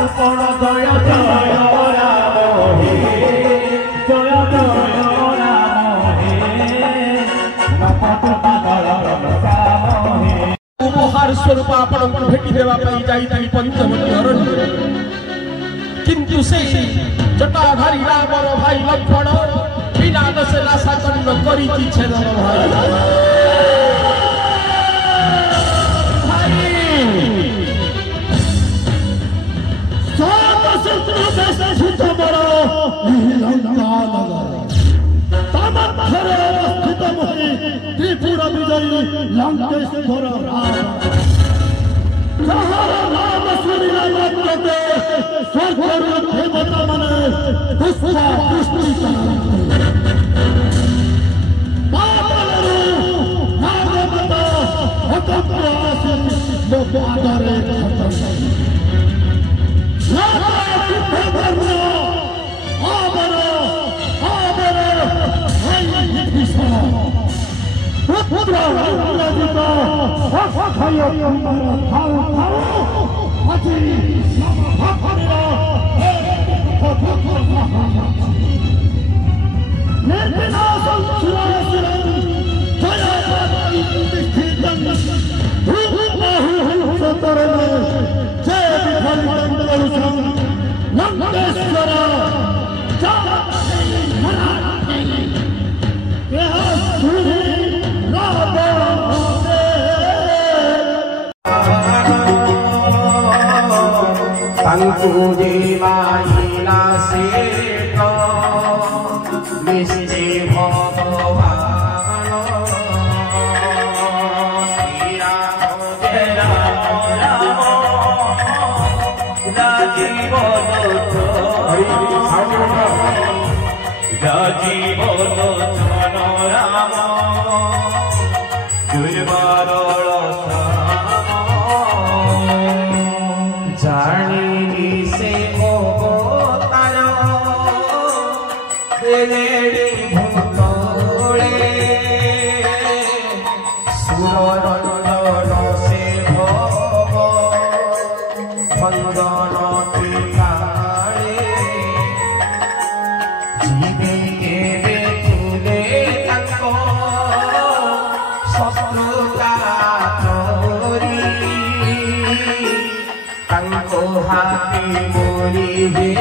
अर्पण जय जय राम हे जय जय राम हे उपहार स्वरूप आपण भेटी देवा जाई पंचवटी अरण्य किंतु से जटाधारी रामर भाई लक्ष्मण बिना दशे नाशाचंड करी छेदन त्रिपुरा विजयी लंकेश्वर राम सुनिला मात्रते स्वर्गर देवता माने पुष्पा पुष्पी पातालरू नागमता अतंत्र आसी लोपादरे हाथी मोरी